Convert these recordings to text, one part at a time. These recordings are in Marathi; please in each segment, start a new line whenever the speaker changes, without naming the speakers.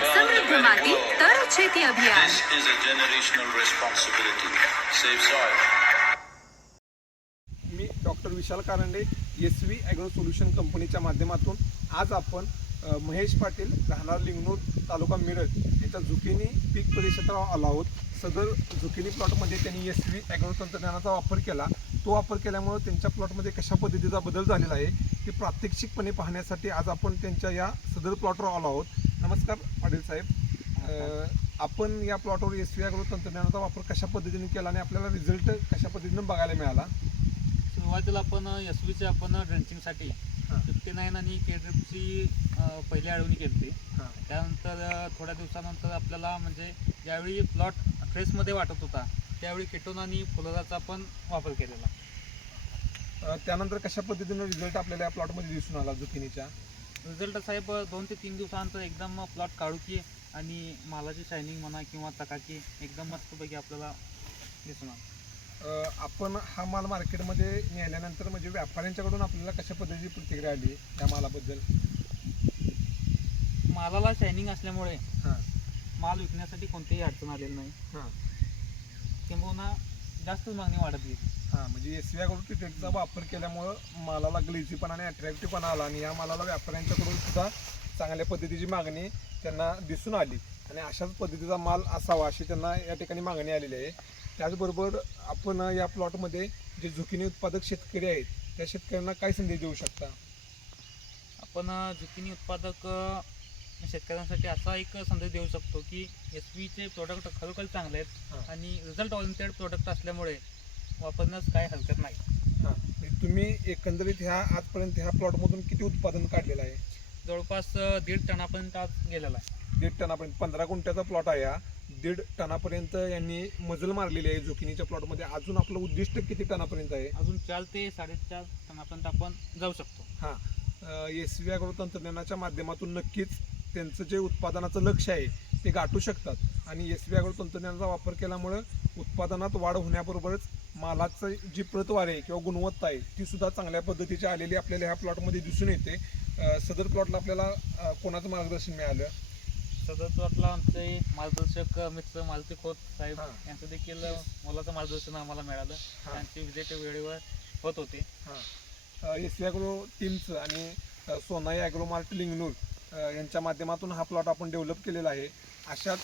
समृद्ध माती तर शेती अभियान.
मी doctor Vishal Karande S V agro solution कंपनीच्या माध्यमातून आज आपण महेश पाटील राहणार लिंगणूर तालुका मिरज याच्या झुकिनी पीक परिक्षेत्रावर आलो आहोत. सदर झुकिनी प्लॉटमध्ये त्यांनी एस व्ही ॲग्रो तंत्रज्ञानाचा वापर केला. तो वापर केल्यामुळं त्यांच्या प्लॉटमध्ये कशा पद्धतीचा बदल झालेला आहे ते प्रात्यक्षिकपणे पाहण्यासाठी आज आपण त्यांच्या या सदर प्लॉटवर आलो आहोत. नमस्कार पाटील साहेब. आपण या प्लॉटवर एस व्ही ॲग्रो तंत्रज्ञानाचा वापर कशा पद्धतीने केला आणि आपल्याला रिझल्ट कशा पद्धतीने बघायला मिळाला?
सुरुवातीला आपण एस वीचे आपण ड्रेंचिंगसाठी. फिफ्टी नाईन आणि के ड्रिपची पहिली अडवणी केली
हां.
त्यानंतर थोड्या दिवसानंतर आपल्याला म्हणजे ज्यावेळी प्लॉट ट्रेसमध्ये वाटत होता त्यावेळी केटोन आणि फुलोराचा आपण वापर केलेला.
त्यानंतर कशा पद्धतीने रिझल्ट आपल्याला या प्लॉटमध्ये दिसून आला जुकिनीच्या
रिझल्ट साहेब दोन ते तीन दिवसानंतर एकदम प्लॉट काढूकी आणि मालाची शायनिंग म्हणा किंवा चकाकी एकदम मस्तपैकी आपल्याला
अ, आपण हा माल मार्केटमध्ये नेल्यानंतर म्हणजे व्यापाऱ्यांच्याकडून आपल्याला कशा पद्धतीची प्रतिक्रिया आली त्या मालाबद्दल?
मालाला शायनिंग असल्यामुळे
हां.
माल विकण्यासाठी कोणतीही अडचण आलेली नाही.
हां.
किंबहुना जास्त मागणी वाढत गेली.
हां म्हणजे एस व्ही ट्रीटमेंटचा वापर केल्यामुळं मालाला ग्लेझीपणा आणि अट्रॅक्टिव्हपणा आला आणि या मालाला व्यापाऱ्यांच्याकडून सुद्धा चांगल्या पद्धतीची मागणी त्यांना दिसून आली. आणि अशाच पद्धतीचा माल असावा अशी त्यांना या ठिकाणी मागणी आलेली आहे. त्याचबरोबर आपण या प्लॉटमध्ये जे झुकिनी उत्पादक शेतकरी आहेत त्या शेतकऱ्यांना काय संदेश देऊ शकता?
आपण झुकिनी उत्पादक शेतकऱ्यांसाठी असा एक संदेश देऊ शकतो की एस चे प्रोडक्ट खरोखर चांगले
हां.
आहेत आणि रिझल्ट ओरिएंटेड प्रोडक्ट असल्यामुळे वापरण्यास काय हरकत नाही.
हां. म्हणजे तुम्ही एकंदरीत ह्या आजपर्यंत ह्या प्लॉटमधून किती उत्पादन काढलेलं आहे?
जवळपास दीड टनापर्यंत आज गेलेला आहे.
दीड टनापर्यंत. पंधरा गुंठ्याचा प्लॉट आहे हा. दीड टनापर्यंत यांनी मजल मारलेली आहे जुकिनीच्या प्लॉटमध्ये अजून आपलं उद्दिष्ट किती टनापर्यंत आहे?
अजून चार ते साडेचार टनापर्यंत आपण जाऊ शकतो.
हां. एस व्ही अॅग्रो तंत्रज्ञानाच्या माध्यमातून नक्कीच त्यांचं जे उत्पादनाचं लक्ष आहे ते गाठू शकतात. आणि एस व्ही अॅग्रो तंत्रज्ञानाचा वापर केल्यामुळं उत्पादनात वाढ होण्याबरोबरच मालाचं जी प्रतवार आहे किंवा गुणवत्ता आहे ती सुद्धा चांगल्या पद्धतीची आलेली आपल्याला ह्या प्लॉटमध्ये दिसून येते. सदर प्लॉटला आपल्याला कोणाचं मार्गदर्शन मिळालं?
सदर प्लॉटला आमचे मार्गदर्शक मित्र मालती खोत साहेब
हां.
यांचं देखील मोलाचं मार्गदर्शन आम्हाला मिळालं. त्यांची विजिट वेळेवर होत होते.
हां. एस अॅग्रो टीमचं आणि सोनाई अॅग्रो मार्ट लिंगनूर यांच्या माध्यमातून हा प्लॉट आपण डेव्हलप केलेला आहे. अशाच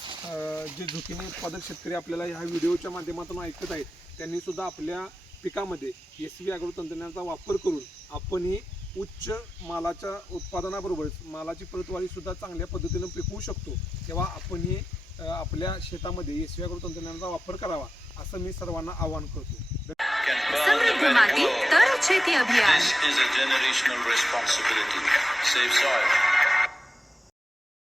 जे झुकिनी उत्पादक शेतकरी आपल्याला ह्या व्हिडिओच्या माध्यमातून ऐकत आहेत त्यांनी सुद्धा आपल्या पिकामध्ये एस व्ही अॅग्रो तंत्रज्ञानाचा वापर करून आपणही उच्च मालाच्या उत्पादनाबरोबरच मालाची प्रतवारी सुद्धा चांगल्या पद्धतीनं पिकवू शकतो. तेव्हा आपणही आपल्या शेतामध्ये एस व्ही अॅग्रो तंत्रज्ञानाचा वापर करावा असं मी सर्वांना आवाहन करतो.
समृद्ध माती. तर शेती अभियान.